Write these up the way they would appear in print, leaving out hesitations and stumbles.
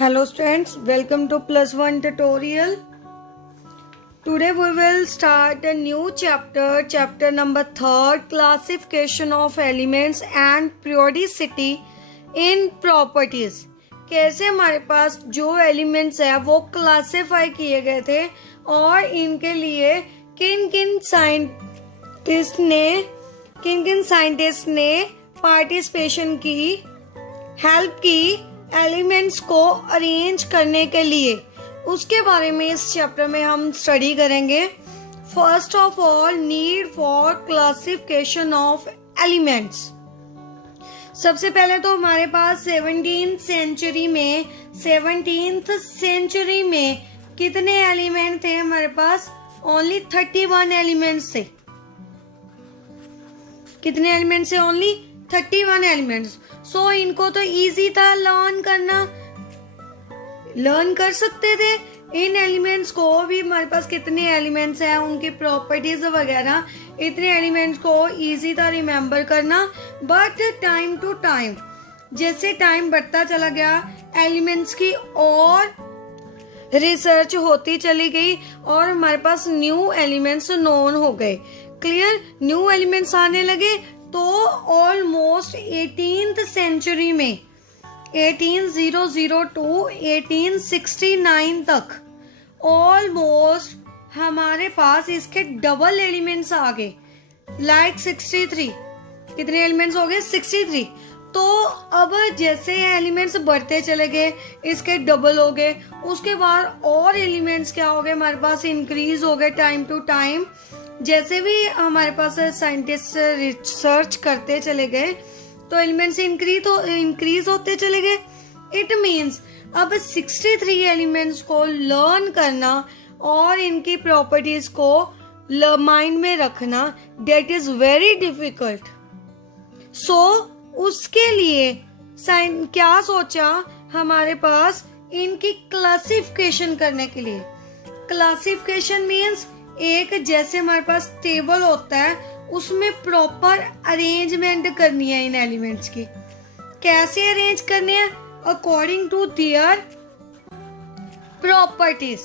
Hello students, welcome to plus one tutorial. Today we will start a new chapter number 3, classification of elements and periodicity in properties. कैसे हमारे पास जो elements है वो classify किए गए थे और इनके लिए किन किन साइंटिस्ट ने पार्टिसिपेशन की, हेल्प की एलिमेंट्स को अरेंज करने के लिए, उसके बारे में इस चैप्टर में हम स्टडी करेंगे. First of all, need for classification of elements. सबसे पहले तो हमारे पास 17th सेंचुरी में कितने एलिमेंट थे? हमारे पास ओनली 31 एलिमेंट्स थे. कितने एलिमेंट्स थे? Only 31 elements. सो इनको तो इजी था लर्न कर सकते थे. इन एलिमेंट्स को भी, हमारे पास कितने एलिमेंट्स हैं, उनकी प्रॉपर्टीज वगैरह, इतने एलिमेंट्स को इजी था रिमेम्बर करना. बट टाइम टू टाइम, जैसे टाइम बढ़ता चला गया, एलिमेंट्स की और रिसर्च होती चली गई और हमारे पास न्यू एलिमेंट्स नोन हो गए. क्लियर? न्यू एलिमेंट्स आने लगे तो ऑलमोस्ट 18th सेंचुरी में 1800 टू 1869 तक ऑलमोस्ट हमारे पास इसके डबल एलिमेंट्स आ गए. लाइक 63. कितने एलिमेंट्स हो गए? 63. तो अब जैसे एलिमेंट्स बढ़ते चले गए, इसके डबल हो गए. उसके बाद और एलिमेंट्स क्या हो गए? हमारे पास इंक्रीज हो गए टाइम टू टाइम. जैसे भी हमारे पास साइंटिस्ट रिसर्च करते चले गए तो एलिमेंट्स इंक्रीज होते चले गए. इट मीन्स अब 63 एलिमेंट्स को लर्न करना और इनकी प्रॉपर्टीज को माइंड में रखना, डेट इज वेरी डिफिकल्ट. सो उसके लिए क्या सोचा हमारे पास? इनकी क्लासिफिकेशन करने के लिए. क्लासिफिकेशन मीन्स एक, जैसे हमारे पास टेबल होता है, उसमें प्रॉपर अरेंजमेंट करनी है इन एलिमेंट्स की. कैसे अरेंज करने हैं? According to their properties.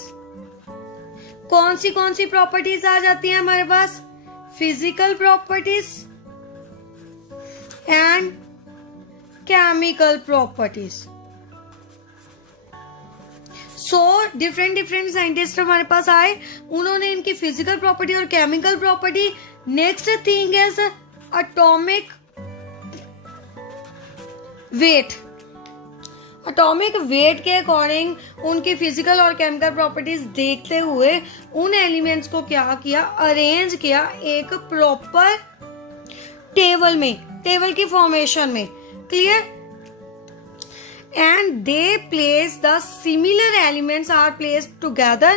कौन सी प्रॉपर्टीज आ जाती हैं हमारे पास? Physical properties and chemical properties. So different scientist हमारे पास आए, उन्होंने इनकी फिजिकल प्रॉपर्टी और chemical property. Next thing is atomic weight. Atomic weight के अकॉर्डिंग उनकी फिजिकल और केमिकल प्रॉपर्टीज देखते हुए उन एलिमेंट्स को क्या किया? अरेंज किया एक प्रॉपर टेबल में, टेबल की फॉर्मेशन में. Clear? And they place the similar elements are placed together,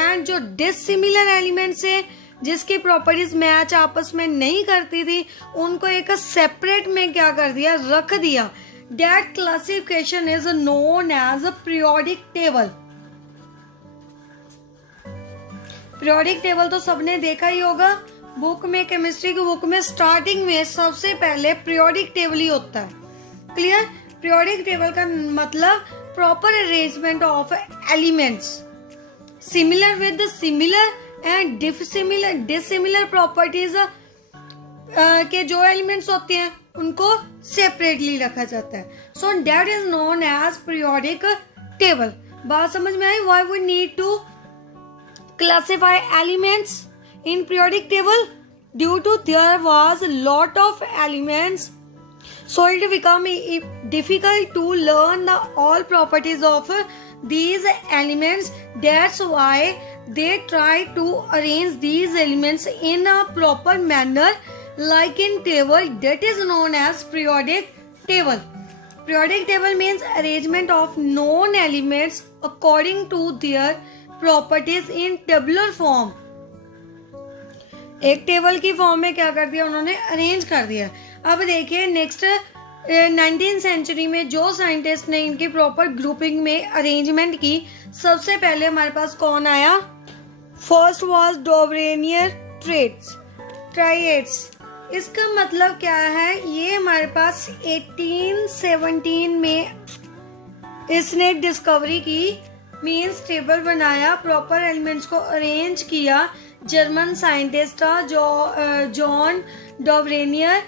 and जो dissimilar elements है, जिसकी प्रॉपर्टीज मैच आपस में नहीं करती थी, उनको एक सेपरेट में क्या कर दिया? रख दिया. That classification is known as a periodic table. periodic table तो सबने देखा ही होगा बुक में, केमिस्ट्री की बुक में स्टार्टिंग में सबसे पहले periodic table ही होता है. क्लियर? periodic table का मतलब proper arrangement of elements similar with the similar and dissimilar properties के जो elements होते हैं उनको separately रखा जाता है. So that is known as periodic table. बात समझ में आई? Why we need to classify elements in periodic table? Due to there was a lot of elements, so it become difficult to learn all properties of these elements. That's why they try to arrange these elements in a proper manner, like in table. That is known as periodic table. Periodic table means arrangement of known elements according to their properties in tabular form. एक table की form में क्या कर दिया उन्होंने? Arrange कर दिया. अब देखिए नेक्स्ट 19th सेंचुरी में जो साइंटिस्ट ने इनकी प्रॉपर ग्रुपिंग में अरेंजमेंट की, सबसे पहले हमारे पास कौन आया? First was Dobereiner triads. इसका मतलब क्या है? ये हमारे पास 1817 में इसने डिस्कवरी की, मीन्स टेबल बनाया, प्रॉपर एलिमेंट्स को अरेंज किया, जर्मन साइंटिस्ट था John Dobereiner.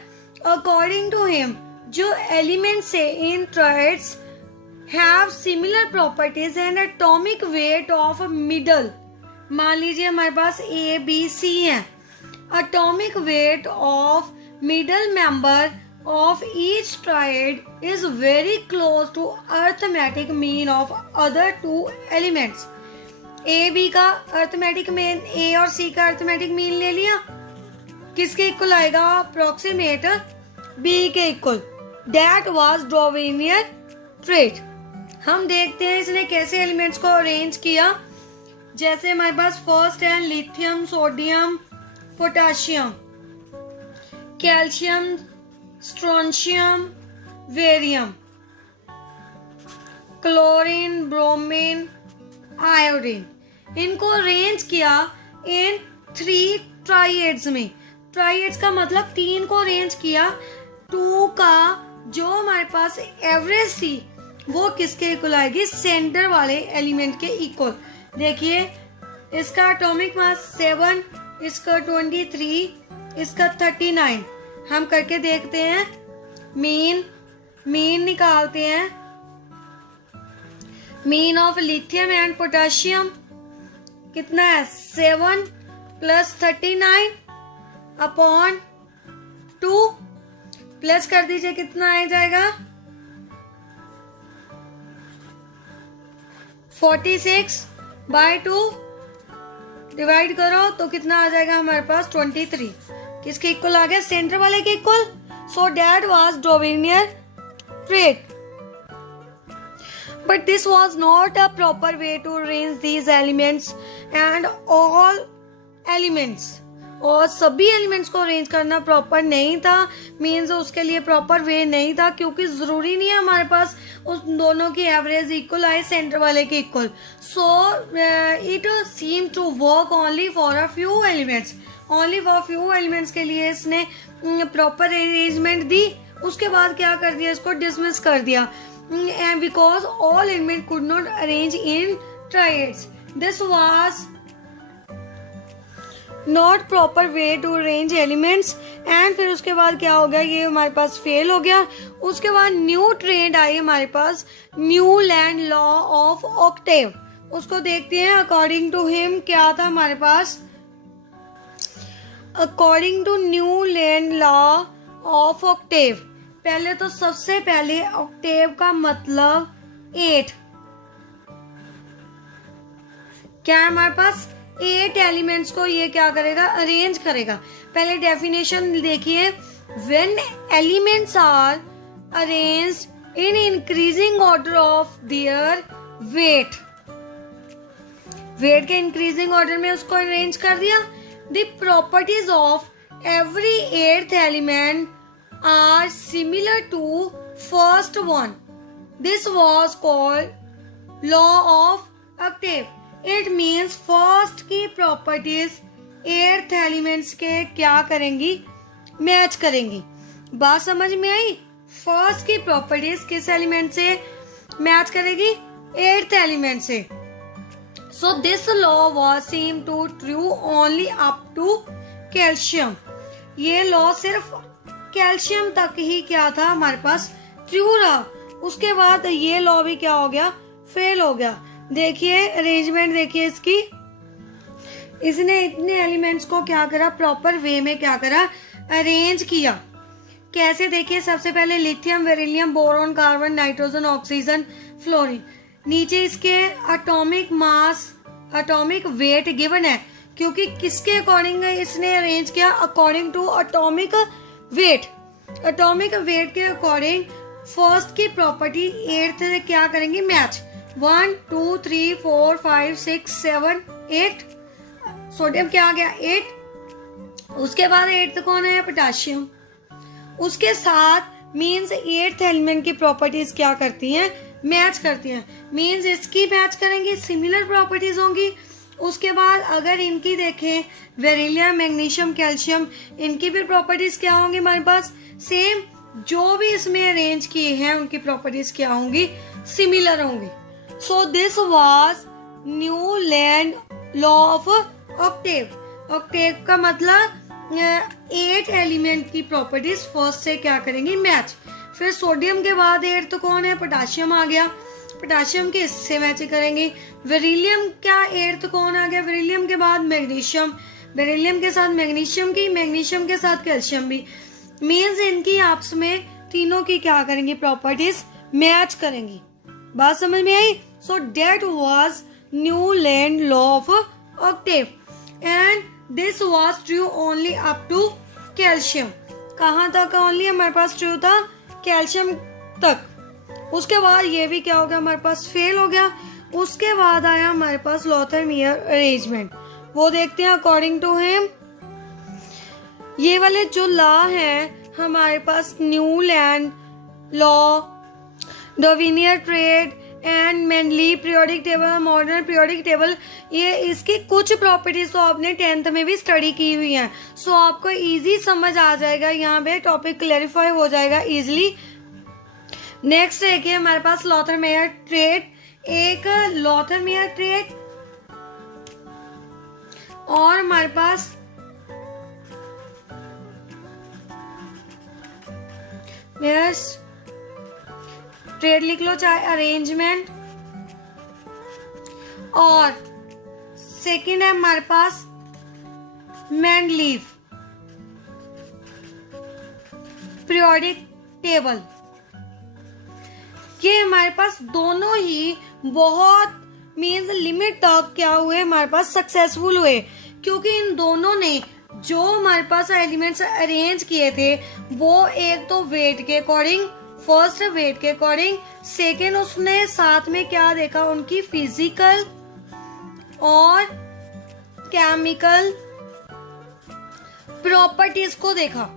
According to him जो एलिमेंट्स है in triads have similar properties and atomic weight of middle, मान लीजिए हमारे पास ए बी सी है, atomic weight of middle member of each triad is very close to arithmetic mean of other two elements. A B का arithmetic mean, A और C का arithmetic mean ले लिया, किसके इक्वल आएगा? अप्रोक्सीमेट B के equal. That was Dovenier trait. हम देखते हैं इसने कैसे एलिमेंट्स को अरेंज किया। जैसे हमारे पास फर्स्ट है lithium, sodium, potassium, calcium, strontium, barium, chlorine, bromine, iodine, इनको अरेंज किया इन 3 ट्राइएड्स में। ट्राइएड्स का मतलब 3 को अरेंज किया। 2 का जो हमारे पास एवरेज थी वो किसके इक्वल आएगी? सेंटर वाले एलिमेंट के इक्वल। देखिए इसका एटॉमिक मास 7, इसका 23, इसका 39। हम करके देखते हैं, मीन निकालते हैं। Mean of lithium and potassium कितना है? 7 + 39 अपॉन 2 प्लस कर दीजिए, कितना आ जाएगा? 46/2 डिवाइड करो तो कितना आ जाएगा हमारे पास? 23। किसके इक्वल आ गया? सेंटर वाले के equal. So that was Dobereiner triad. But this was not a proper way to arrange these elements and all elements, और सभी एलिमेंट्स को अरेंज करना प्रॉपर नहीं था, मीन्स उसके लिए प्रॉपर वे नहीं था, क्योंकि जरूरी नहीं है हमारे पास उस दोनों की एवरेज इक्वल आए सेंटर वाले के equal. So it seem to work only for a few elements, only for few elements के लिए इसने प्रॉपर अरेंजमेंट दी। उसके बाद क्या कर दिया? इसको डिसमिस कर दिया, and because all element could not arrange in triads, this was not proper way to arrange elements. And फिर उसके बाद क्या हो गया? ये हमारे पास फेल हो गया। उसके बाद न्यू ट्रेंड आई हमारे पास, Newlands law of octave. उसको देखते हैं। अकॉर्डिंग टू हिम क्या था हमारे पास? According to Newlands law of octave, पहले तो सबसे पहले ऑक्टेव का मतलब 8 क्या है हमारे पास? 8 एलिमेंट्स को ये क्या करेगा? अरेंज करेगा। पहले डेफिनेशन देखिए, when elements are arranged in increasing order of their weight, weight के इंक्रीजिंग ऑर्डर में उसको अरेंज कर दिया। The properties of every 8th element are similar to first one. This was called law of octave. It means first की properties 8th elements के क्या करेंगी? Match करेंगी। बात समझ में आई? फर्स्ट की प्रॉपर्टीज किस एलिमेंट से मैच करेगी? 8th एलिमेंट से। So this law was seem to true only up to calcium. ये लॉ सिर्फ कैल्शियम तक ही क्या था हमारे पास? ट्रू रहा। उसके बाद ये लॉ भी क्या हो गया? फेल हो गया। देखिए अरेंजमेंट देखिए इसकी, इसने इतने एलिमेंट्स को क्या करा? प्रॉपर वे में क्या करा? अरेंज किया। कैसे? देखिए सबसे पहले lithium, beryllium, boron, carbon, nitrogen, oxygen, fluorine. नीचे इसके atomic mass, atomic weight given है, क्योंकि किसके अकॉर्डिंग इसने अरेंज किया? According to atomic weight. Atomic weight के अकॉर्डिंग फर्स्ट की प्रॉपर्टी 8th से क्या करेंगे? मैच। 1 2 3 4 5 6 7 8। सोडियम क्या आ गया? 8। उसके बाद 8th कौन है? पोटाशियम। उसके साथ मीन्स 8th एलिमेंट की प्रॉपर्टीज क्या करती हैं? मैच करती हैं। मीन्स इसकी मैच करेंगे, सिमिलर प्रॉपर्टीज होंगी। उसके बाद अगर इनकी देखें, बेरिलियम, मैग्नीशियम, कैल्शियम, इनकी भी प्रॉपर्टीज क्या होंगी हमारे पास? सेम। जो भी इसमें अरेंज किए हैं उनकी प्रॉपर्टीज क्या होंगी? सिमिलर होंगे। So this was Newlands law of Octave. Octave का मतलब 8 एलिमेंट की प्रॉपर्टीज फर्स्ट से क्या करेंगी, मैच। फिर सोडियम के बाद 8 तो कौन है, पोटाशियम आ गया, पोटाशियम के इससे मैच करेंगे। बेरिलियम क्या 8 कौन आ गया, बेरिलियम के बाद मैग्नीशियम, बेरिलियम के साथ मैग्नीशियम की, मैग्नीशियम के साथ कैल्शियम भी। मीन्स इनकी आपस में तीनों की क्या करेंगी, प्रॉपर्टीज मैच करेंगी। बात समझ में आई। So that was Newlands law of octave and this was true only up to calcium. कहाँ तक ओनली हमारे पास ट्रू था, कैल्शियम तक। उसके बाद ये भी क्या हो गया, हमारे पास फेल हो गया। उसके बाद आया हमारे पास लॉथरमियर अरेंजमेंट, वो देखते हैं अकॉर्डिंग टू हिम। ये वाले जो लॉ है हमारे पास, Newlands law, Dobereiner triad and Mendeleev periodic table, modern periodic table, ये इसकी कुछ प्रॉपर्टीज तो आपने 10th में भी स्टडी की हुई हैं। सो आपको इजी समझ आ जाएगा, यहाँ पे टॉपिक क्लैरिफाई हो जाएगा इजीली। नेक्स्ट देखिए हमारे पास लॉथरमेयर ट्रेड, एक लॉथरमेयर ट्रेड और हमारे पास यस ट्रेड लिख लो, चाहे अरेंजमेंट। और सेकंड है हमारे पास मेंडलीव पीरियोडिक टेबल। ये हमारे पास दोनों ही बहुत मीन्स लिमिट तक क्या हुए, हमारे पास सक्सेसफुल हुए, क्योंकि इन दोनों ने जो हमारे पास एलिमेंट्स अरेंज किए थे वो एक तो वेट के अकॉर्डिंग, फर्स्ट वेट के अकॉर्डिंग, सेकेंड उसने साथ में क्या देखा, उनकी फिजिकल और केमिकल प्रॉपर्टीज को देखा,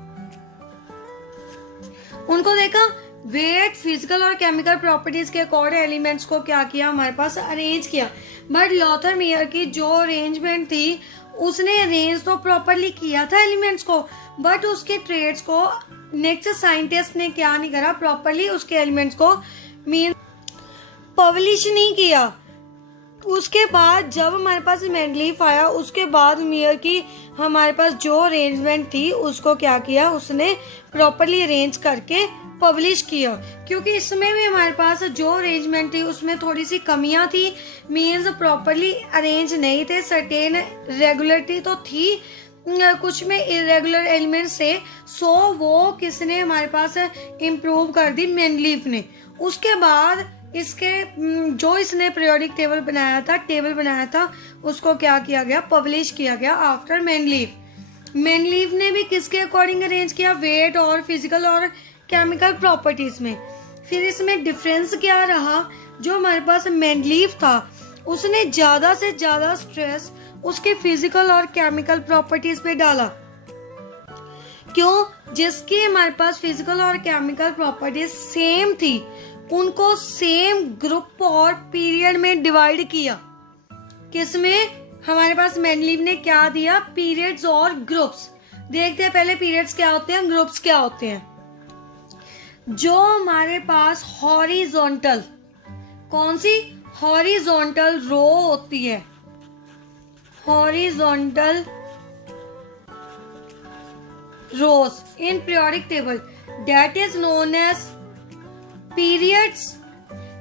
उनको देखा। वेट, फिजिकल और केमिकल प्रॉपर्टीज के अकॉर्डिंग एलिमेंट्स को क्या किया, हमारे पास अरेंज किया। बट लॉथरमेयर की जो अरेंजमेंट थी उसने अरेंज तो प्रॉपरली किया था एलिमेंट्स को, बट उसके ट्रेड्स को नेक्स्ट साइंटिस्ट ने क्या नहीं करा, प्रॉपरली उसके एलिमेंट्स को मीन पब्लिश नहीं किया। उसके बाद जब हमारे पास मेंडलीफ आया, उसके बाद मेयर की हमारे पास जो अरेंजमेंट थी उसको क्या किया, उसने प्रॉपरली अरेंज करके पब्लिश किया। क्योंकि इसमें भी हमारे पास जो अरेंजमेंट थी उसमें थोड़ी सी कमियां थी, मीन्स प्रॉपरली अरेंज नहीं थे, सर्टेन रेगुलरिटी तो थी, कुछ में इरेगुलर एलिमेंट्स से। सो वो किसने हमारे पास इम्प्रूव कर दी, मेंडलीफ ने। उसके बाद इसके जो इसने पीरियोडिक टेबल बनाया था उसको क्या किया गया, पब्लिश किया गया आफ्टर मेंडलीफ। मेंडलीफ ने भी किसके अकॉर्डिंग अरेंज किया, वेट और फिजिकल और केमिकल प्रॉपर्टीज में। फिर इसमें डिफरेंस क्या रहा, जो हमारे पास मेंडलीफ था उसने ज्यादा से ज्यादा स्ट्रेस उसके फिजिकल और केमिकल प्रॉपर्टीज पे डाला। क्यों, जिसकी हमारे पास फिजिकल और केमिकल प्रॉपर्टीज सेम थी उनको सेम ग्रुप और पीरियड में डिवाइड किया। किसमें, हमारे पास मेंडलीफ ने क्या दिया, पीरियड्स और ग्रुप्स। देखते हैं पहले पीरियड्स क्या होते हैं, ग्रुप्स क्या होते हैं। जो हमारे पास हॉरिजॉन्टल, कौन सी, हॉरिजॉन्टल रो होती है, horizontal rows in periodic table, that is known as periods.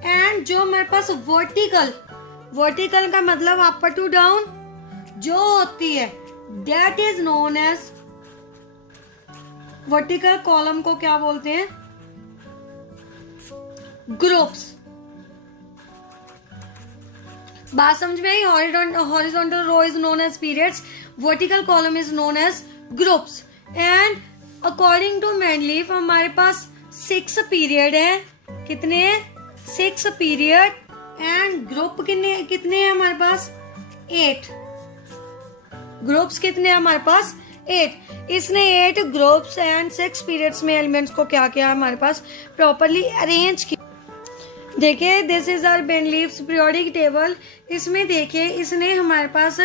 And जो हमारे पास वर्टिकल, वर्टिकल का मतलब अपर टू डाउन जो होती है, that is known as, vertical column को क्या बोलते हैं, ग्रुप्स। बात समझ में आई। Horizontal row is known as periods, vertical column is known as groups. And according to Mendeleev हमारे पास 6 पीरियड है, कितने हैं, 6 पीरियड। एंड ग्रुप कितने हैं हमारे पास, 8 ग्रुप्स। कितने हैं हमारे पास, 8। इसने 8 ग्रुप्स एंड 6 पीरियड्स में एलिमेंट्स को क्या किया, हमारे पास प्रॉपरली अरेंज किया। देखिए this is our Mendeleev's periodic table. इसमें देखिए इसने हमारे पास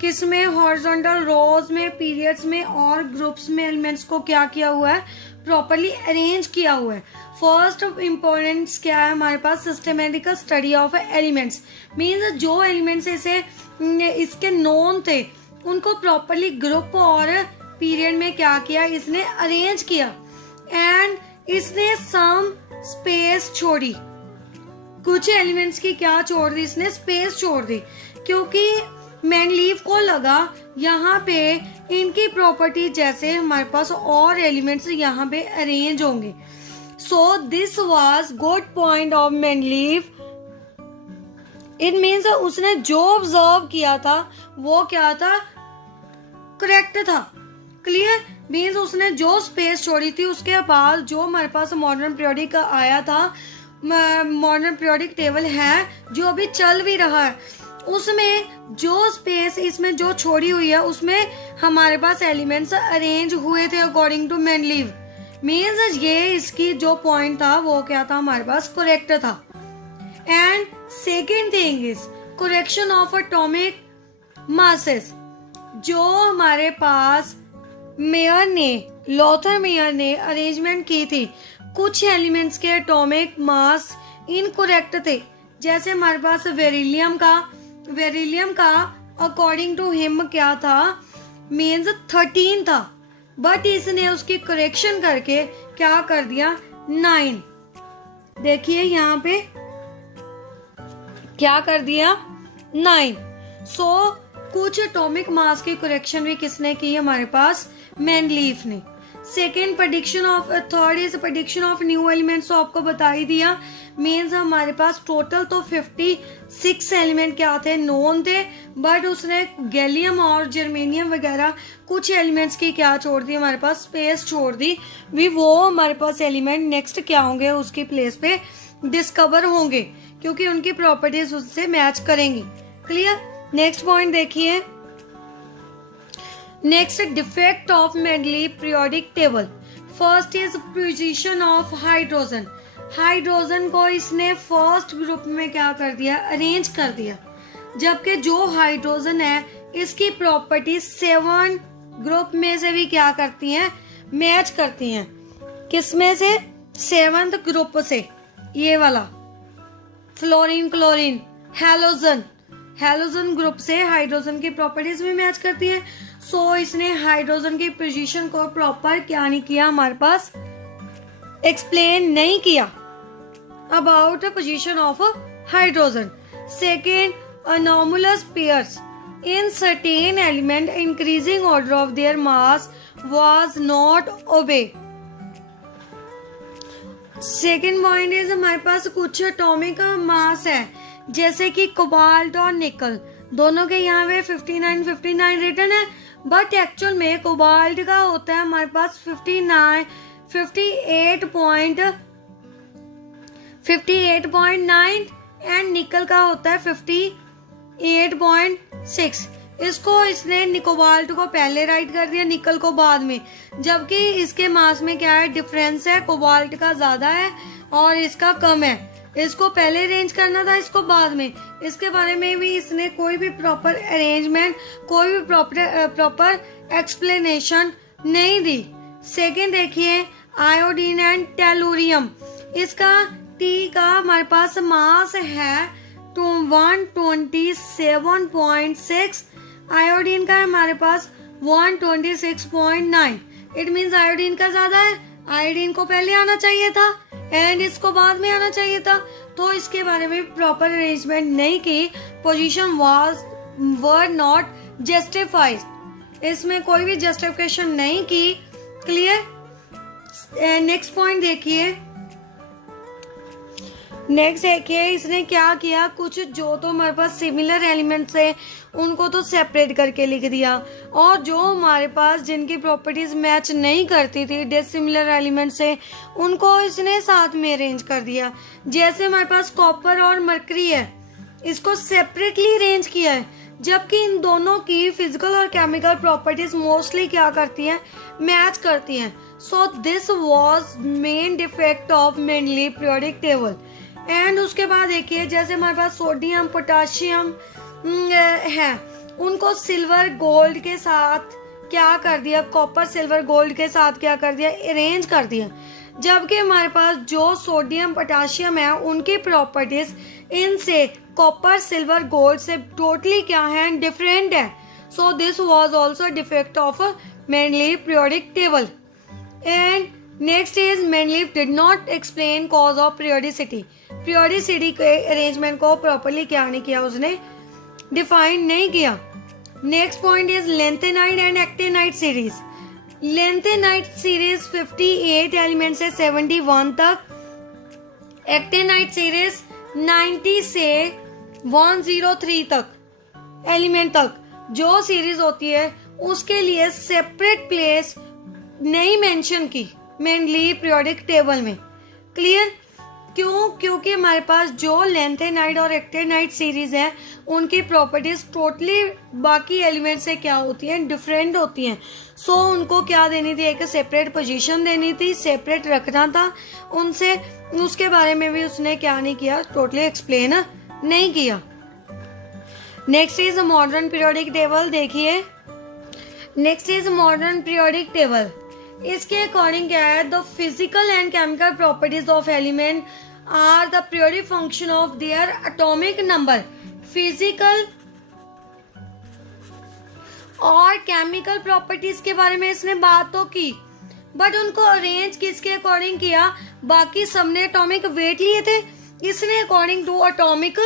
किसमें, हॉरिजॉन्टल रोज में, पीरियड्स में और ग्रुप्स में एलिमेंट्स को क्या किया हुआ है, प्रॉपरली अरेंज किया हुआ है। फर्स्ट इम्पोर्टेंस क्या है हमारे पास, systematic study of elements, means जो एलिमेंट्स इसे इसके नोन थे उनको प्रॉपरली ग्रुप और पीरियड में क्या किया, इसने अरेंज किया। एंड इसने सम स्पेस छोड़ी, कुछ एलिमेंट्स की क्या छोड़ दी, इसने स्पेस छोड़ दी, क्योंकि मेंडलीव को लगा यहाँ पे इनकी प्रॉपर्टी जैसे हमारे पास और एलिमेंट्स यहाँ पे अरेंज होंगे। So this was good point of Mendeleev. It means उसने जो ऑब्जर्व किया था वो क्या था, करेक्ट था। क्लियर, मीन्स उसने जो स्पेस छोड़ी थी उसके बाद जो हमारे पास मॉडर्न पीरियोडिक आया था, मॉडर्न पीरियोडिक टेबल है जो अभी चल भी रहा है, उसमें जो स्पेस इसमें जो छोड़ी हुई है उसमें हमारे पास एलिमेंट्स अरेंज हुए थे अकॉर्डिंग टू मेंडलीव। मीन्स ये इसकी जो पॉइंट था वो क्या था, हमारे पास करेक्ट था। And second thing is correction of atomic masses. जो हमारे पास मेयर ने, लॉथर मेयर ने अरेंजमेंट की थी, कुछ एलिमेंट्स के एटॉमिक मास इनकरेक्ट थे। जैसे हमारे पास वेरिलियम का अकॉर्डिंग टू हिम क्या था, मीन्स 13 था, बट इसने उसकी करेक्शन करके क्या कर दिया, 9। देखिए यहाँ पे क्या कर दिया, 9। सो कुछ एटॉमिक मास की करेक्शन भी किसने की, हमारे पास मेंडलीव ने। Second prediction of, third is prediction of new elements, तो आपको बता ही दिया। मीन्स हमारे पास टोटल तो 56 एलिमेंट क्या थे, नोन थे, बट उसने गैलियम और जर्मेनियम वगैरह कुछ एलिमेंट्स की क्या छोड़ दी, हमारे पास स्पेस छोड़ दी। वो हमारे पास एलिमेंट नेक्स्ट क्या होंगे, उसकी प्लेस पे डिस्कवर होंगे, क्योंकि उनकी प्रॉपर्टीज उससे मैच करेंगी। क्लियर, नेक्स्ट पॉइंट देखिए। Next, defect of Mendeleev periodic table. First is position of hydrogen. Hydrogen को इसने फर्स्ट ग्रुप में क्या कर दिया, अरेंज कर दिया, जबकि जो हाइड्रोजन है इसकी प्रॉपर्टी 7 ग्रुप में से भी क्या करती हैं, मैच करती हैं। किसमें से, 7th ग्रुप से, ये वाला फ्लोरीन, क्लोरीन, हैलोजन ग्रुप से हाइड्रोजन की प्रॉपर्टीज भी मैच करती हैं। सो इसने हाइड्रोजन की पोजीशन को प्रॉपर क्या नहीं किया, हमारे पास एक्सप्लेन नहीं किया about position of hydrogen. Second, anomalous pairs in certain element increasing order of their mass was not obeyed. Second point is हमारे पास कुछ एटॉमिक मास है, जैसे कि कोबाल्ट और निकल, दोनों के यहाँ पे 59 रिटर्न है, बट एक्चुअल में कोबाल्ट का होता है हमारे पास 58.9 एंड निकल का होता है 58.6। इसको इसने कोबाल्ट को पहले राइट कर दिया, निकल को बाद में, जबकि इसके मास में क्या है, डिफरेंस है, कोबाल्ट का ज्यादा है और इसका कम है। इसको पहले अरेंज करना था, इसको बाद में। इसके बारे में भी इसने कोई भी प्रॉपर अरेंजमेंट, कोई भी प्रॉपर एक्सप्लेनेशन नहीं दी। सेकेंड देखिए, आयोडीन एंड टेलुरियम। इसका टी का हमारे पास मास है 127.6, आयोडीन का हमारे पास 126.9। इट मीन्स आयोडीन का ज्यादा है, आयोडीन को पहले आना चाहिए था एंड इसको बाद में आना चाहिए था, तो इसके बारे में प्रॉपर अरेंजमेंट नहीं की। पोजीशन वर नॉट जस्टिफाइड, इसमें कोई भी जस्टिफिकेशन नहीं की। क्लियर, नेक्स्ट पॉइंट देखिए। नेक्स्ट देखिए, इसने क्या किया, कुछ जो तो हमारे पास सिमिलर एलिमेंट्स है उनको तो सेपरेट करके लिख दिया, और जो हमारे पास जिनकी प्रॉपर्टीज मैच नहीं करती थी, डिसिमिलर एलिमेंट्स है, उनको इसने साथ में अरेंज कर दिया। जैसे हमारे पास कॉपर और मरकरी है, इसको सेपरेटली अरेंज किया है, जबकि इन दोनों की फिजिकल और केमिकल प्रॉपर्टीज मोस्टली क्या करती हैं, मैच करती हैं। So this was main defect of Mendeleev periodic table. And उसके बाद देखिए, जैसे हमारे पास सोडियम, पोटाशियम है, उनको सिल्वर, गोल्ड के साथ क्या कर दिया, कॉपर सिल्वर गोल्ड के साथ क्या कर दिया, अरेंज कर दिया। जबकि हमारे पास जो सोडियम पोटाशियम है उनकी प्रॉपर्टीज इनसे कॉपर सिल्वर गोल्ड से टोटली क्या है, डिफरेंट है। So this was also defect of Mendeleev periodic table. And next is Mendeleev did not explain cause of periodicity. Periodicity के अरेंजमेंट को प्रॉपर्ली क्या नहीं किया, उसने डिफाइन नहीं किया। Next point is lanthanide and actinide series. Lanthanide series 58 element से 71 तक, एक्टेनाइड सीरीज 90 से 103 तक एलिमेंट तक जो सीरीज होती है उसके लिए सेपरेट प्लेस नहीं मेंशन की मेंडलीव पीरियोडिक टेबल में। क्लियर? क्यों? क्योंकि हमारे पास जो लेंथेनाइड और एक्टेनाइड सीरीज है उनकी प्रॉपर्टीज टोटली बाकी एलिमेंट से क्या होती हैं, डिफरेंट होती हैं। सो उनको क्या देनी थी, एक सेपरेट पोजीशन देनी थी, सेपरेट रखना था उनसे। उसके बारे में भी उसने क्या नहीं किया, टोटली एक्सप्लेन नहीं किया। Next is modern periodic table. देखिए next is modern periodic table. इसके अकॉर्डिंग क्या है, the physical and chemical properties of element are the periodic function of their atomic number. Physical और केमिकल प्रॉपर्टीज के बारे में इसने बात तो की, बट उनको अरेंज किसके अकॉर्डिंग किया, बाकी सबने एटॉमिक वेट लिए थे, इसने अकॉर्डिंग टू एटॉमिक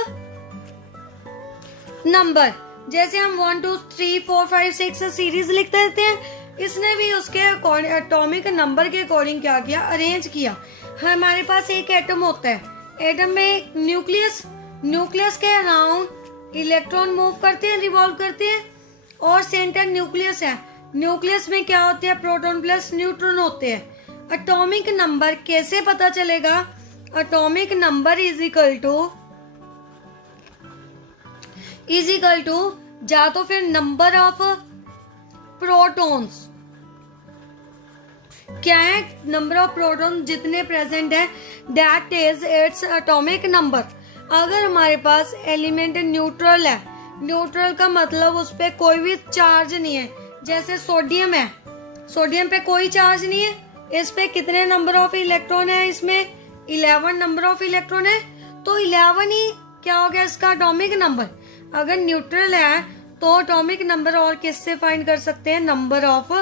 नंबर। जैसे हम 1 2 3 4 5 6 सीरीज लिखते रहते हैं, इसने भी उसके एटॉमिक नंबर के अकॉर्डिंग क्या किया, अरेंज किया। हमारे पास एक एटम होता है, एटम में न्यूक्लियस, न्यूक्लियस के अराउंड इलेक्ट्रॉन मूव करते हैं, रिवॉल्व करते हैं, और सेंटर न्यूक्लियस है। न्यूक्लियस में क्या होते हैं, प्रोटॉन प्लस न्यूट्रॉन होते हैं। एटॉमिक नंबर कैसे पता चलेगा, atomic number is equal to या तो फिर नंबर ऑफ प्रोटॉन्स, क्या है, नंबर ऑफ प्रोटॉन जितने प्रेजेंट है, that is its atomic number. अगर हमारे पास एलिमेंट न्यूट्रल है, न्यूट्रल का मतलब उस पे कोई भी चार्ज नहीं है, जैसे सोडियम है, सोडियम पे कोई चार्ज नहीं है, इस पे कितने नंबर ऑफ इलेक्ट्रॉन है, इसमें 11 नंबर ऑफ इलेक्ट्रॉन है, तो 11 ही क्या हो गया इसका एटॉमिक नंबर। अगर न्यूट्रल है तो एटॉमिक नंबर और किससे फाइंड कर सकते हैं, नंबर ऑफ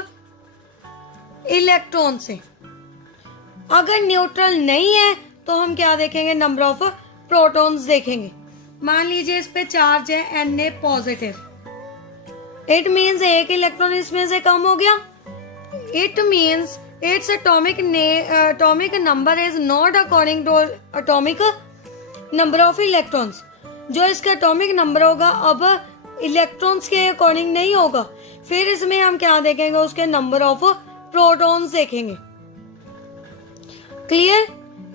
इलेक्ट्रॉन से। अगर न्यूट्रल नहीं है तो हम क्या देखेंगे, नंबर ऑफ प्रोटॉन्स देखेंगे। मान लीजिए इस पे चार्ज है Na पॉजिटिव, इट मीन्स एक इलेक्ट्रॉन इसमें से कम हो गया, it means its atomic number is not according to atomic number of electrons. जो इसका एटॉमिक नंबर होगा अब इलेक्ट्रॉन्स के अकॉर्डिंग नहीं होगा। फिर इसमें हम क्या देखेंगे, उसके नंबर ऑफ प्रोटॉन्स देखेंगे। क्लियर?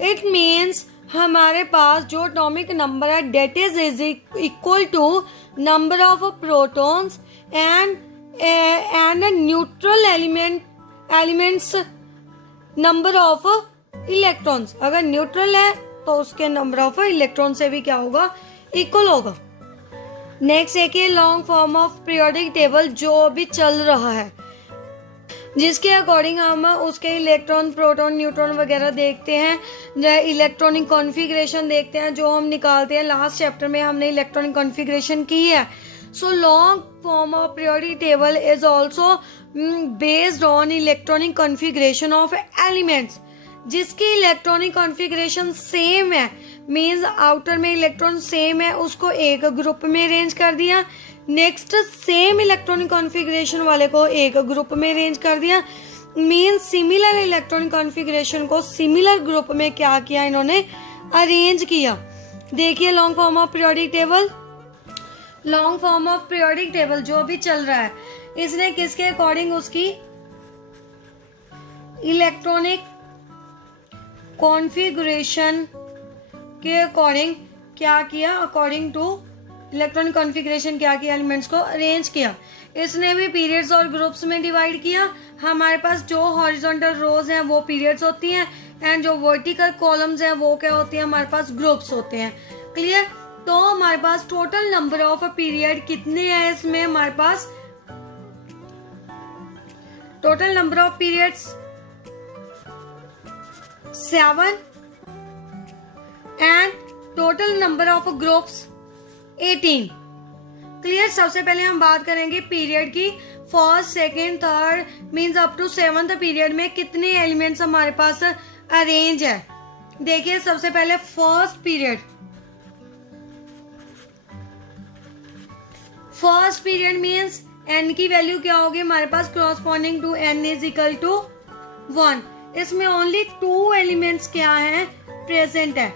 इट मीन्स हमारे पास जो एटॉमिक नंबर है that is equal to number of protons and neutral elements number of electrons. अगर न्यूट्रल है तो उसके नंबर ऑफ इलेक्ट्रॉन से भी क्या होगा, इक्वल होगा। नेक्स्ट एक है long form of periodic table जो अभी चल रहा है, जिसके अकॉर्डिंग हम उसके इलेक्ट्रॉन, प्रोटॉन, न्यूट्रॉन वगैरह देखते हैं, इलेक्ट्रॉनिक कॉन्फ़िगरेशन देखते हैं, जो हम निकालते हैं। लास्ट चैप्टर में हमने इलेक्ट्रॉनिक कॉन्फ़िगरेशन की है। So long form of periodic table is also based on electronic configuration of elements. जिसकी इलेक्ट्रॉनिक कॉन्फ़िगरेशन सेम है, मीन्स आउटर में इलेक्ट्रॉन सेम है, उसको एक ग्रुप में अरेंज कर दिया। नेक्स्ट सेम इलेक्ट्रॉनिक कॉन्फ़िगरेशन वाले को एक ग्रुप में अरेंज कर दिया, मीन्स सिमिलर इलेक्ट्रॉनिक कॉन्फ़िगरेशन को सिमिलर ग्रुप में क्या किया, इन्होंने अरेंज किया। देखिए long form of periodic table, long form of periodic table जो भी चल रहा है, इसने किसके अकॉर्डिंग उसकी इलेक्ट्रॉनिक कॉन्फ़िगरेशन के अकॉर्डिंग क्या किया, अकॉर्डिंग टू इलेक्ट्रॉनिक कॉन्फ़िगरेशन क्या किया, एलिमेंट्स को अरेंज किया। इसने भी पीरियड्स और ग्रुप्स में डिवाइड किया। हमारे पास जो हॉरिजॉन्टल रोज हैं वो पीरियड्स होती हैं, एंड जो वर्टिकल कॉलम्स हैं वो क्या होती हैं, हमारे पास ग्रुप्स होते हैं। क्लियर? तो हमारे पास टोटल नंबर ऑफ पीरियड कितने हैं, इसमें हमारे पास total number of periods 7 and total number of groups 18। Clear. सबसे पहले हम बात करेंगे पीरियड की। First, second, third means up to 7th period में कितने एलिमेंट्स हमारे पास अरेंज है। देखिए सबसे पहले first period. First period means n की वैल्यू क्या होगी हमारे पास, corresponding to n is equal to 1। इसमें ओनली 2 एलिमेंट्स क्या हैं, प्रेजेंट है।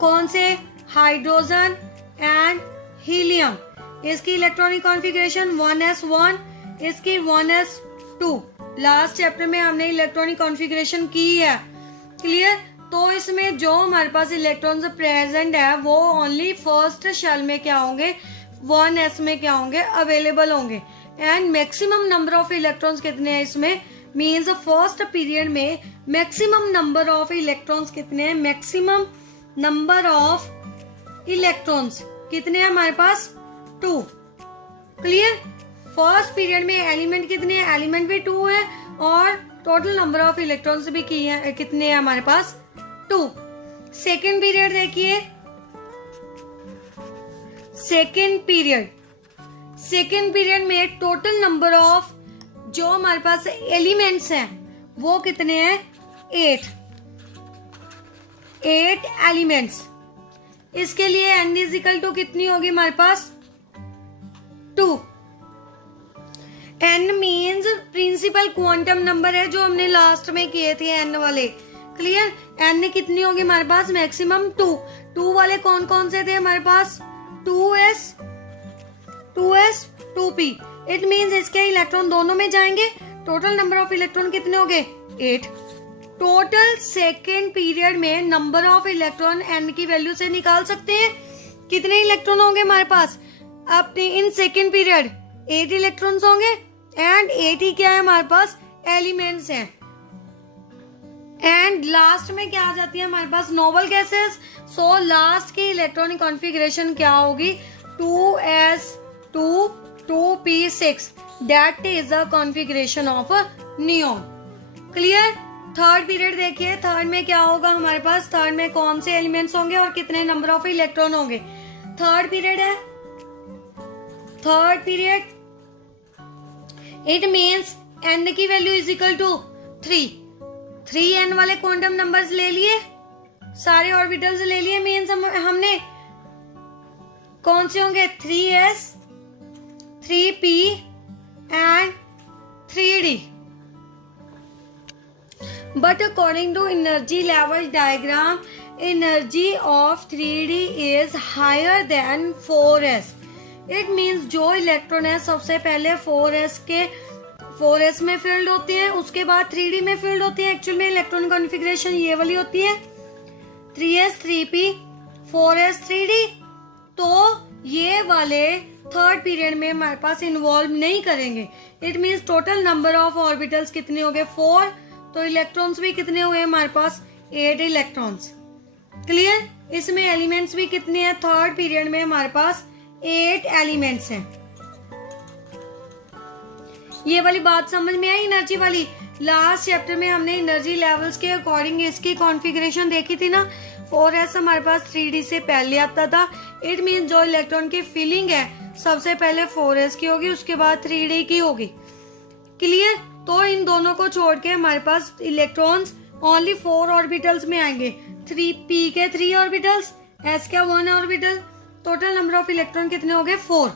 कौन से, हाइड्रोजन एंड हीलियम। इसकी इलेक्ट्रॉनिक कॉन्फ़िगरेशन 1s1, इसकी 1s2। लास्ट चैप्टर में हमने इलेक्ट्रॉनिक कॉन्फ़िगरेशन की है। क्लियर। तो इसमें जो हमारे पास इलेक्ट्रॉन्स प्रेजेंट है वो ओनली फर्स्ट शेल में क्या होंगे, 1s में क्या होंगे, अवेलेबल होंगे। And maximum number of electrons कितने हैं इसमें, मीन्स फर्स्ट पीरियड में मैक्सिमम नंबर ऑफ इलेक्ट्रॉन्स कितने हैं, मैक्सिमम नंबर ऑफ इलेक्ट्रॉन्स कितने हैं हमारे पास, 2। क्लियर। फर्स्ट पीरियड में एलिमेंट कितने हैं, एलिमेंट भी 2 है और टोटल नंबर ऑफ इलेक्ट्रॉन्स भी कितने हैं हमारे पास, 2। सेकेंड पीरियड देखिए, सेकेंड पीरियड में टोटल नंबर ऑफ जो हमारे पास एलिमेंट्स हैं वो कितने हैं, 8 एलिमेंट्स। इसके लिए n इज इक्वल टू कितनी होगी हमारे पास, 2। n means principal quantum number है जो हमने लास्ट में किए थे n वाले। क्लियर। n कितनी होगी हमारे पास, मैक्सिमम 2 वाले कौन कौन से थे हमारे पास, 2s 2p। इट मीन्स इसके इलेक्ट्रॉन दोनों में जाएंगे। टोटल नंबर ऑफ इलेक्ट्रॉन कितने हो गए, 8। टोटल सेकेंड पीरियड में नंबर ऑफ इलेक्ट्रॉन n की वैल्यू से निकाल सकते हैं। कितने इलेक्ट्रॉन होंगे हमारे पास, अपने इन सेकेंड पीरियड 8 इलेक्ट्रॉन्स होंगे एंड 8 ही क्या है हमारे पास, एलिमेंट्स हैं। एंड लास्ट में क्या आ जाती है हमारे पास, नोबल गैसेस। सो लास्ट की इलेक्ट्रॉनिक कॉन्फ़िगरेशन क्या होगी, 2s2 2p6। That is the configuration of neon. Clear. Third period देखिए, थर्ड में क्या होगा हमारे पास, थर्ड में कौन से एलिमेंट्स होंगे और कितने नंबर ऑफ इलेक्ट्रॉन होंगे। थर्ड पीरियड है, third period it means n की value is equal to 3 n वाले क्वांटम नंबर्स ले लिए, सारे ऑर्बिटल्स ले लिए। मीन्स हमने कौन से होंगे, 3s 3p and 3d। But according to energy level diagram, energy of 3D is higher than 4s. It means जो इलेक्ट्रॉन है सबसे पहले 4s में फील्ड होती है, उसके बाद 3D में फील्ड होती है। एक्चुअल में इलेक्ट्रॉन कॉन्फ़िगरेशन ये वाली होती है, 3s 3p 4s 3d। तो ये वाले थर्ड पीरियड में हमारे पास इन्वॉल्व नहीं करेंगे। It means total number of orbitals कितने हो गए, 4। तो इलेक्ट्रॉन्स भी कितने हुए हमारे पास, 8 इलेक्ट्रॉन्स। क्लियर। इसमें एलिमेंट्स भी कितने हैं, थर्ड पीरियड में हमारे पास 8 एलिमेंट्स हैं। ये वाली बात समझ में आई एनर्जी वाली। लास्ट चैप्टर में हमने एनर्जी लेवल्स के अकॉर्डिंग इसकी कॉन्फ़िगरेशन देखी थी ना। 4s हमारे पास 3d से पहले आता था। इट मीन जो इलेक्ट्रॉन की फिलिंग है सबसे पहले 4s की होगी, उसके बाद 3d की होगी। क्लियर। तो इन दोनों को छोड़ के हमारे पास इलेक्ट्रॉन्स ओनली 4 ऑर्बिटल्स में आएंगे। 3p के 3 ऑर्बिटल्स, s का 1 orbital. Total number of electron कितने हो गए, 4।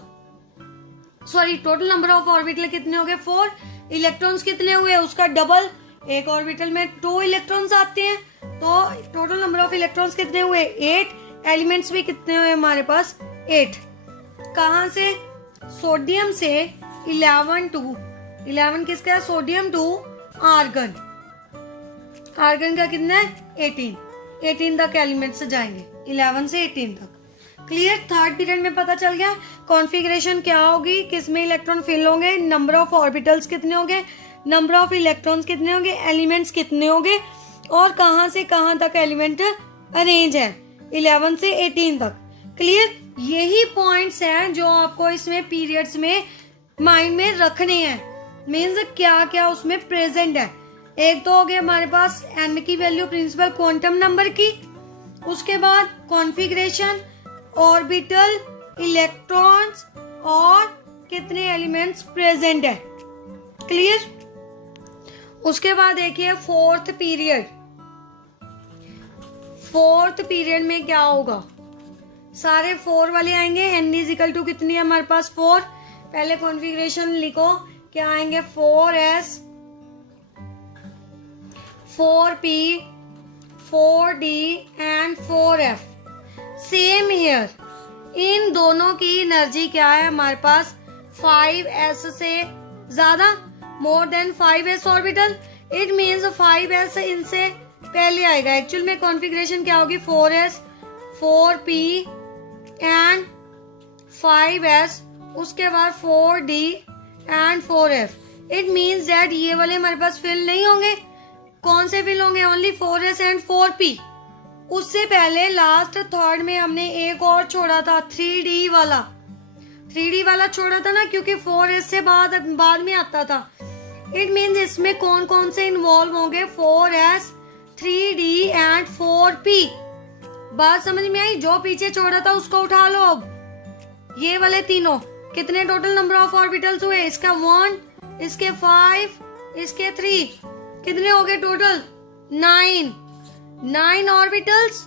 Sorry, total number of orbital कितने हो गए, 4। इलेक्ट्रॉन्स कितने हुए, उसका डबल। एक ऑर्बिटल में 2 इलेक्ट्रॉन्स आते हैं, तो टोटल नंबर ऑफ इलेक्ट्रॉन्स कितने हुए, 8। एलिमेंट्स भी कितने हुए हमारे पास, 8। कहाँ से, सोडियम से 11 किसका है, सोडियम 2 आर्गन। आर्गन का कितना है, 18 तक एलिमेंट्स जाएंगे, 11 से 18 तक। क्लियर। थर्ड पीरियड में पता चल गया कॉन्फ़िगरेशन क्या होगी, किसमें इलेक्ट्रॉन फिल होंगे, नंबर ऑफ ऑर्बिटल्स कितने होंगे, नंबर ऑफ इलेक्ट्रॉन्स कितने होंगे, एलिमेंट्स कितने होंगे और कहां से कहां तक एलिमेंट अरेंज है, 11 से 18 तक। क्लियर। यही पॉइंट्स हैं जो आपको इसमें पीरियड्स में माइंड में रखने हैं। मीन्स क्या क्या उसमें प्रेजेंट है। एक तो हो गया हमारे पास n की वैल्यू प्रिंसिपल क्वांटम नंबर की, उसके बाद कॉन्फ़िगरेशन, ऑर्बिटल, इलेक्ट्रॉन्स और कितने एलिमेंट्स प्रेजेंट है। क्लियर। उसके बाद देखिए फोर्थ पीरियड। फोर्थ पीरियड में क्या होगा, सारे 4 वाले आएंगे। n इजिकल टू कितनी है हमारे पास 4। पहले कॉन्फ़िगरेशन लिखो, क्या आएंगे 4s 4p 4d and 4f। Same here, इन दोनों की एनर्जी क्या है हमारे पास 5s से ज्यादा, more than 5s orbital. It means 5s इनसे पहले आएगा। एक्चुअल में कॉन्फ़िगरेशन क्या होगी 4s 4p एंड 5s, उसके बाद 4d and 4f। It means that ये वाले हमारे पास फिल नहीं होंगे। कौन से फिल होंगे, ओनली 4s एंड 4p। उससे पहले लास्ट थर्ड में हमने एक और छोड़ा था 3d वाला। 3d वाला छोड़ा था ना, क्योंकि 4s से बाद में आता था। इट मीन्स इसमें कौन कौन से इन्वॉल्व होंगे 4s 3d एंड 4p। बात समझ में आई। जो पीछे छोड़ा था उसको उठा लो। अब ये वाले तीनों कितने टोटल नंबर ऑफ ऑर्बिटल्स हुए, इसका 1, इसके 5, इसके 3, कितने हो गए टोटल 9 ऑर्बिटल्स।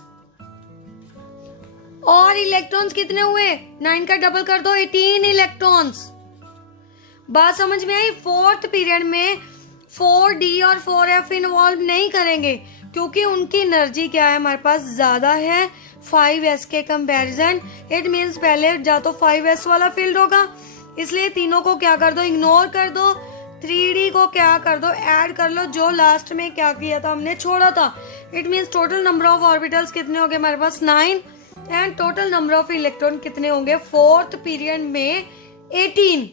और इलेक्ट्रॉन्स कितने हुए, 9 का डबल कर दो 18 इलेक्ट्रॉन्स। बात समझ में आई। फोर्थ पीरियड में 4d और 4f इन्वॉल्व नहीं करेंगे, क्योंकि उनकी एनर्जी क्या है हमारे पास ज्यादा है 5s के कंपैरिजन। इट मीन्स पहले जा तो 5s वाला फील्ड होगा, इसलिए तीनों को क्या कर दो, इग्नोर कर दो। 3d को क्या कर दो, ऐड कर लो, जो लास्ट में क्या किया था हमने, छोड़ा था। It means total number of orbitals कितने होंगे हमारे पास 9 and total number of electron कितने होंगे फोर्थ पीरियड में 18।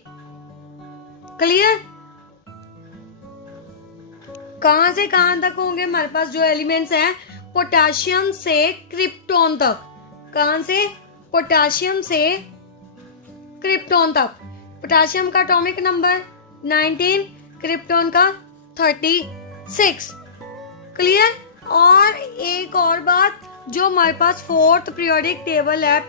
क्लियर। कहां से कहां तक होंगे हमारे पास जो एलिमेंट्स हैं, पोटेशियम से क्रिप्टॉन तक। कहां से, पोटेशियम से क्रिप्टॉन तक। पोटेशियम का एटॉमिक नंबर 19, क्रिप्टॉन का 36। क्लियर। और एक और बात, जो हमारे पास फोर्थ पीरियोडिक टेबल है,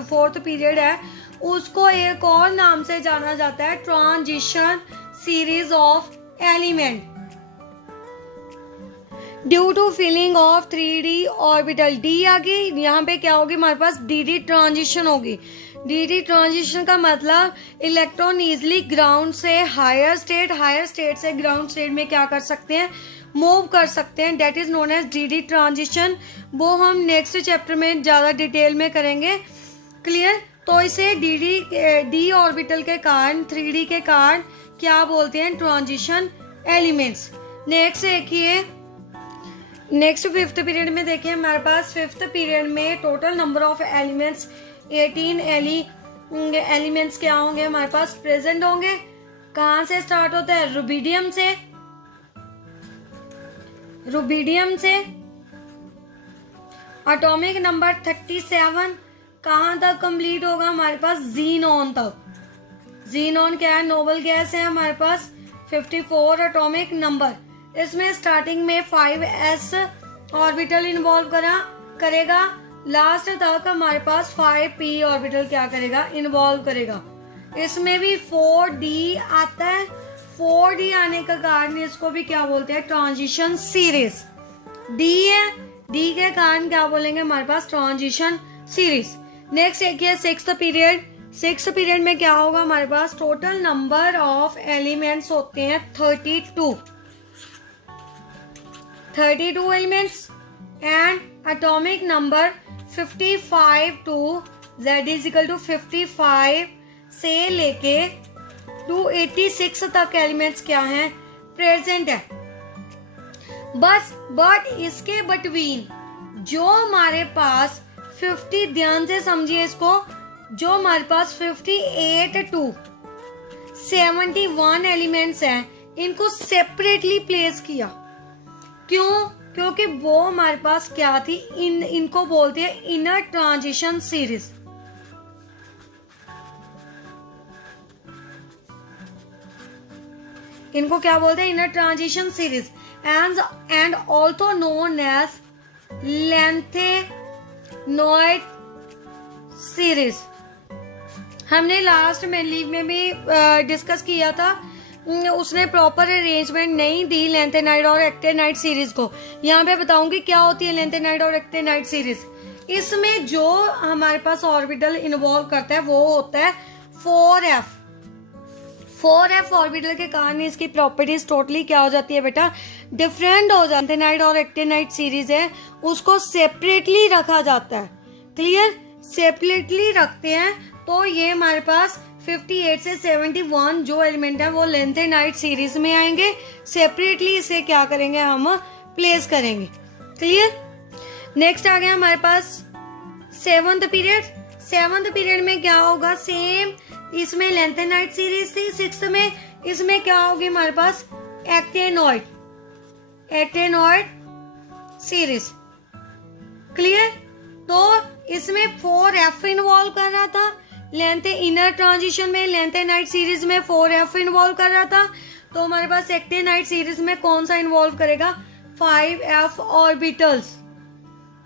फोर्थ पीरियड है, उसको एक और नाम से जाना जाता है transition series of element. Due to filling of 3d orbital, D आ गई, यहाँ पे क्या होगी हमारे पास dd ट्रांजिशन होगी। dd ट्रांजिशन का मतलब इलेक्ट्रॉन इजिली ग्राउंड से हायर स्टेट से ग्राउंड स्टेट में क्या कर सकते हैं, मूव कर सकते हैं। That is known as dd transition. वो हम नेक्स्ट चैप्टर में ज्यादा डिटेल में करेंगे। क्लियर। तो इसे डी ऑर्बिटल के कारण 3d के कारण क्या बोलते हैं, ट्रांजिशन एलिमेंट्स। नेक्स्ट देखिए, नेक्स्ट फिफ्थ पीरियड में देखिए हमारे पास फिफ्थ पीरियड में total number of elements 18 elements क्या होंगे हमारे पास प्रेजेंट होंगे। कहां से स्टार्ट होता है, रुबिडियम से। रुबिडियम से एटॉमिक नंबर 37 कहां तक कंप्लीट होगा हमारे पास, जीनॉन तक। जीनॉन क्या है, नोबल गैस है हमारे पास। 54 एटॉमिक नंबर। इसमें स्टार्टिंग में 5s ऑर्बिटल इन्वॉल्व करेगा, लास्ट तक हमारे पास 5p ऑर्बिटल क्या करेगा, इन्वॉल्व करेगा। इसमें भी 4d आता है। 4d आने का कारण इसको भी क्या बोलते हैं, ट्रांजिशन सीरीज। d है, d के कारण क्या बोलेंगे हमारे पास, ट्रांजिशन सीरीज। नेक्स्ट देखिए सिक्स्थ पीरियड। सिक्स्थ पीरियड में क्या होगा हमारे पास, टोटल नंबर ऑफ एलिमेंट्स होते हैं 32 elements and atomic number 55 to z is equal to 55 से लेके 286 तक एलिमेंट्स क्या हैं, प्रेजेंट है। बट इसके बिटवीन जो हमारे पास 50, ध्यान से समझिए इसको, जो हमारे पास 58 टू 71 एलिमेंट्स हैं, इनको सेपरेटली प्लेस किया। क्यों, क्योंकि वो हमारे पास क्या थी, इनको बोलते हैं इनर ट्रांजिशन सीरीज। इनको क्या बोलते हैं, inner transition series and also known as lanthanoid series. हमने लास्ट में लीव में भी डिस्कस किया था, उसने प्रॉपर अरेंजमेंट नहीं दी लैंथेनाइड और एक्टेनाइड सीरीज को। यहाँ पे बताऊंगी क्या होती है लैंथेनाइड और एक्टेनाइड सीरीज। इसमें जो हमारे पास ऑर्बिटल इन्वॉल्व करता है वो होता है 4f। 4f ऑर्बिटल के कारण इसकी प्रॉपर्टीज टोटली क्या हो जाती है बेटा, डिफरेंट हो जाती है। लैंथेनाइड और एक्टेनाइड सीरीज है उसको सेपरेटली रखा जाता है, क्लियर, सेपरेटली रखते हैं। तो ये हमारे पास 58 से 71 जो एलिमेंट है वो लैंथेनाइड सीरीज में आएंगे, सेपरेटली इसे क्या करेंगे हम प्लेस करेंगे, क्लियर। नेक्स्ट आ गया हमारे पास सेवंथ पीरियड। सेवंथ पीरियड में क्या होगा, सेम इसमें लैंथेनाइड सीरीज थी। सिक्स्थ में इसमें क्या होगी हमारे पास, एक्टेनॉइड सीरीज, क्लियर। तो इसमें 4f इन्वॉल्व कर रहा था, इनर ट्रांजिशन में लैंथेनाइड सीरीज में 4f इन्वॉल्व कर रहा था। तो हमारे पास एक्टेनाइड सीरीज में कौन सा इन्वॉल्व करेगा, 5f ऑर्बिटल्स।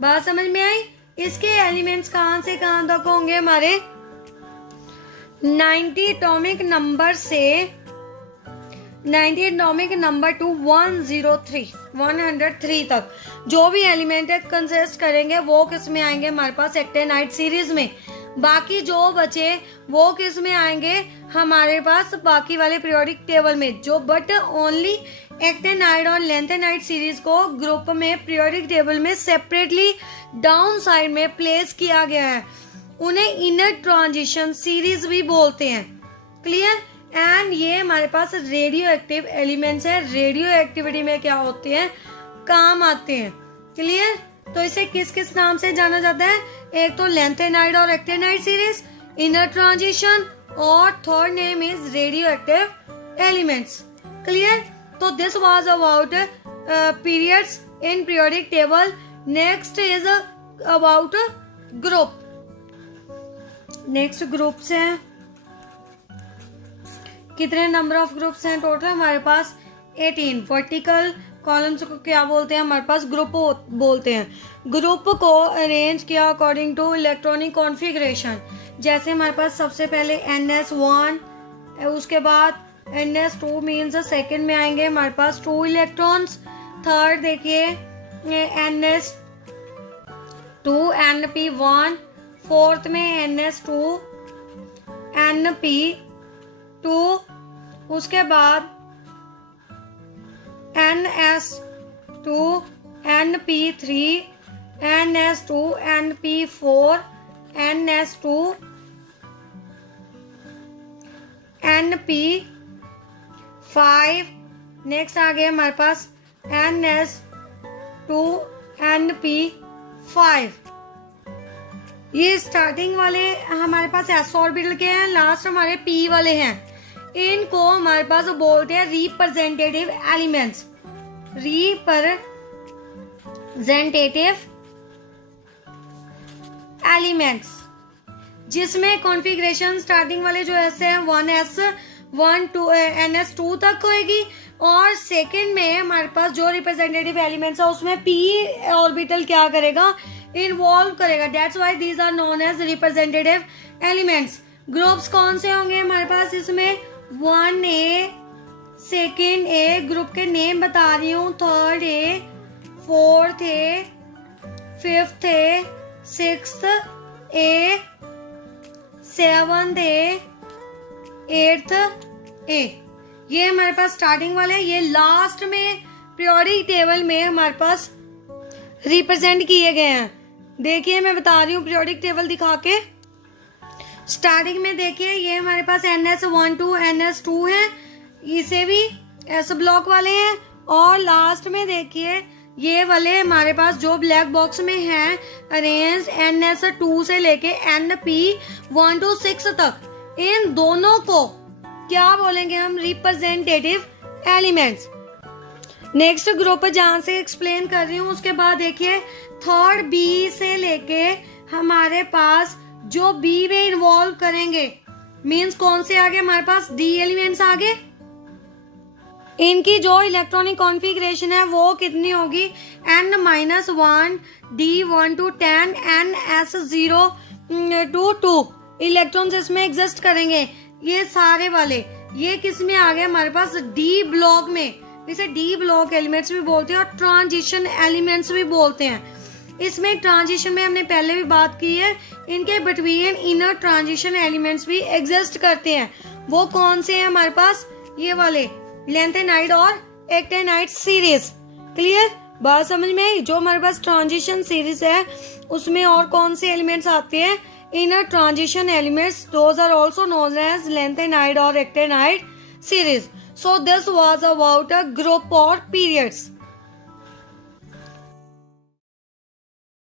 बात समझ में आई। इसके एलिमेंट्स कहां से कहां तक होंगे हमारे 90 एटॉमिक नंबर से 90 एटॉमिक नंबर टू 103 तक जो भी एलिमेंट कंसिस्ट करेंगे वो किस में आएंगे हमारे पास, एक्टेनाइड सीरीज में। बाकी जो बचे वो किस में आएंगे हमारे पास, बाकी वाले पीरियोडिक टेबल में। जो बट ओनली एक्टेनाइड और लैंथेनाइड सीरीज को ग्रुप में पीरियोडिक टेबल में सेपरेटली डाउन साइड में प्लेस किया गया है, उन्हें इनर ट्रांजिशन सीरीज भी बोलते हैं, क्लियर। एंड ये हमारे पास रेडियो एक्टिव एलिमेंट्स है, रेडियो एक्टिविटी में क्या होते हैं, काम आते हैं, क्लियर। तो इसे किस किस नाम से जाना जाता है, एक तो लैंथेनाइड और एक्टेनाइड सीरीज, इनर ट्रांजिशन, और third name is radioactive elements, clear. तो this was about periods in periodic table. Next is about group. Next groups हैं, कितने नंबर ऑफ ग्रुप्स हैं टोटल हमारे पास, 18। वर्टिकल कॉलम्स को क्या बोलते हैं हमारे पास, ग्रुप बोलते हैं। ग्रुप को अरेंज किया अकॉर्डिंग टू इलेक्ट्रॉनिक कॉन्फ़िगरेशन। जैसे हमारे पास सबसे पहले NS1, उसके बाद NS2 मीन्स सेकंड में आएंगे हमारे पास 2 इलेक्ट्रॉन्स। थर्ड देखिए NS2 NP1, फोर्थ में NS2 NP2, उसके बाद NS2 NP3, NS2 NP4, NS2 NP5। Next आ गया हमारे पास NS2 NP5। ये स्टार्टिंग वाले हमारे पास s ऑर्बिटल के हैं, लास्ट हमारे p वाले हैं। इनको हमारे पास बोलते हैं रिप्रेजेंटेटिव एलिमेंट्स, रिप्रेजेंटेटिव एलिमेंट्स, जिसमें कॉन्फ़िगरेशन स्टार्टिंग वाले जो ऐसे हैं 1s1 to NS2 तक होएगी, और सेकंड में हमारे पास जो रिप्रेजेंटेटिव एलिमेंट्स है उसमें p ऑर्बिटल क्या करेगा, इन्वॉल्व करेगा। That's why these are known as representative elements. Groups कौन से होंगे हमारे पास इसमें, 1A, सेकेंड A, ग्रुप के नेम बता रही हूँ, third A, fourth A, fifth A, sixth A, seventh A, eighth A। ये हमारे पास स्टार्टिंग वाले, ये लास्ट में पीरियोडिक टेबल में हमारे पास रिप्रेजेंट किए गए हैं। देखिए मैं बता रही हूँ पीरियोडिक टेबल दिखा के। स्टार्टिंग में देखिए ये हमारे पास NS1 to NS2 है, इसे भी S ब्लॉक वाले हैं, और लास्ट में देखिए ये वाले हमारे पास जो ब्लैक बॉक्स में हैं अरेंज NS2 से लेके NP1 to 6 तक, इन दोनों को क्या बोलेंगे हम, रिप्रेजेंटेटिव एलिमेंट्स। नेक्स्ट ग्रुप जहां से एक्सप्लेन कर रही हूँ उसके बाद देखिए थर्ड B से लेके हमारे पास जो B में इन्वॉल्व करेंगे, मींस कौन से आगे हमारे पास D एलिमेंट्स आगे, इनकी जो इलेक्ट्रॉनिक कॉन्फ़िगरेशन है वो कितनी होगी, n-1 d1 to 10 ns0 to 2 electrons इसमें एग्जिस्ट करेंगे। ये सारे वाले ये किस में आ गए हमारे पास, डी ब्लॉक में। इसे डी ब्लॉक एलिमेंट्स भी बोलते हैं और ट्रांजिशन एलिमेंट्स भी बोलते हैं। इसमें ट्रांजिशन में हमने पहले भी बात की है, इनके बिटवीन इनर ट्रांजिशन एलिमेंट्स भी एग्जिस्ट करते हैं। वो कौन से हैं हमारे पास, ये वाले लैंथेनाइड और एक्टेनाइड सीरीज। क्लियर, बात समझ में आई। जो हमारे पास ट्रांजिशन सीरीज है उसमें और कौन से एलिमेंट्स आते हैं, inner transition elements, those are also known as lanthanide or actinide series. So this was about a group or periods.